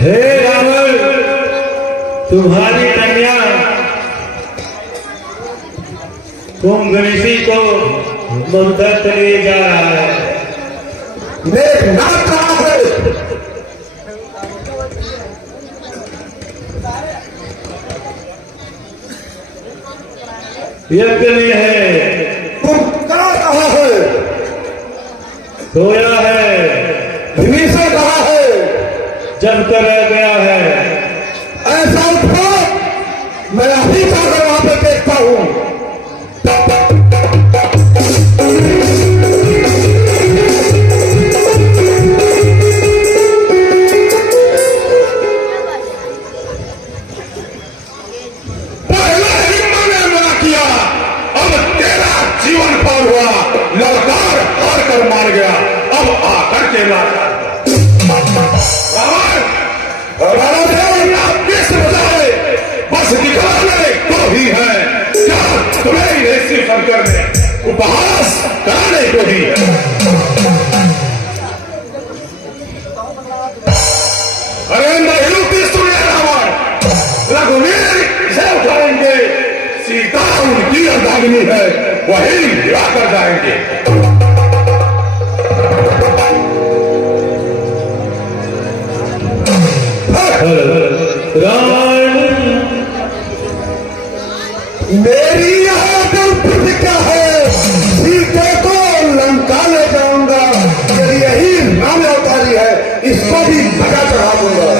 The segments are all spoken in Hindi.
हे रावण तुम्हारी कन्या कुंभ ऋषि को मुद्दत ले जा रहा है। यज्ञ में है। तुम कहाँ है? सोया है विभीषण कहाँ है कर रह गया है। ऐसा उठा मैं अभी जाकर वहाँ पर देखता हूँ। पहले रघुवीर से उठाएँगे। सीता उनकी अर्धांगिनी है। वही गिरा कर जाएँगे। रावण मेरी यहाँ दिल प्रतिज्ञा है। सीते को लंका ले जाऊँगा। यही नाम अवतारी है। इसको भी भगा चढ़ा दूँगा।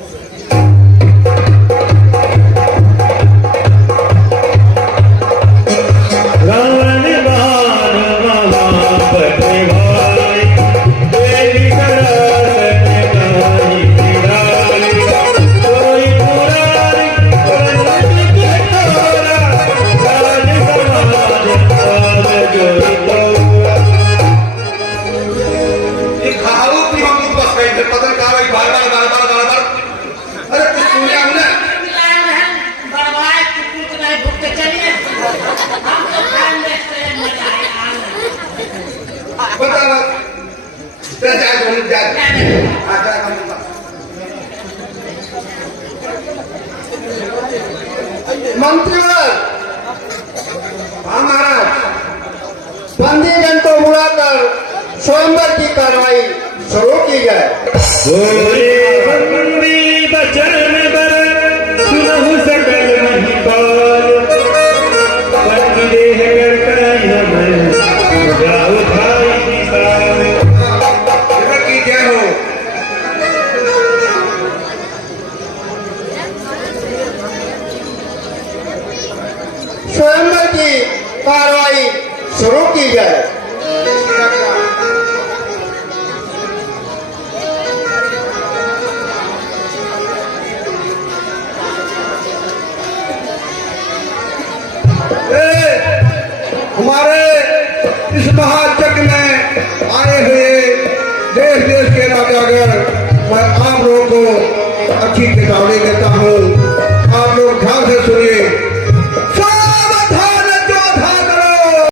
बता बता जा जा बोल जा आ जा हम मंत्रीवर। हाँ महाराज। बंदीगण को बुलाकर स्वयंवर की कार्रवाई शुरू की जाए। कार्रवाई शुरू की जाए। हमारे इस महायज्ञ में आए हुए देश देश के राजागर मैं आप लोगों को अच्छी चेतावनी देता हूँ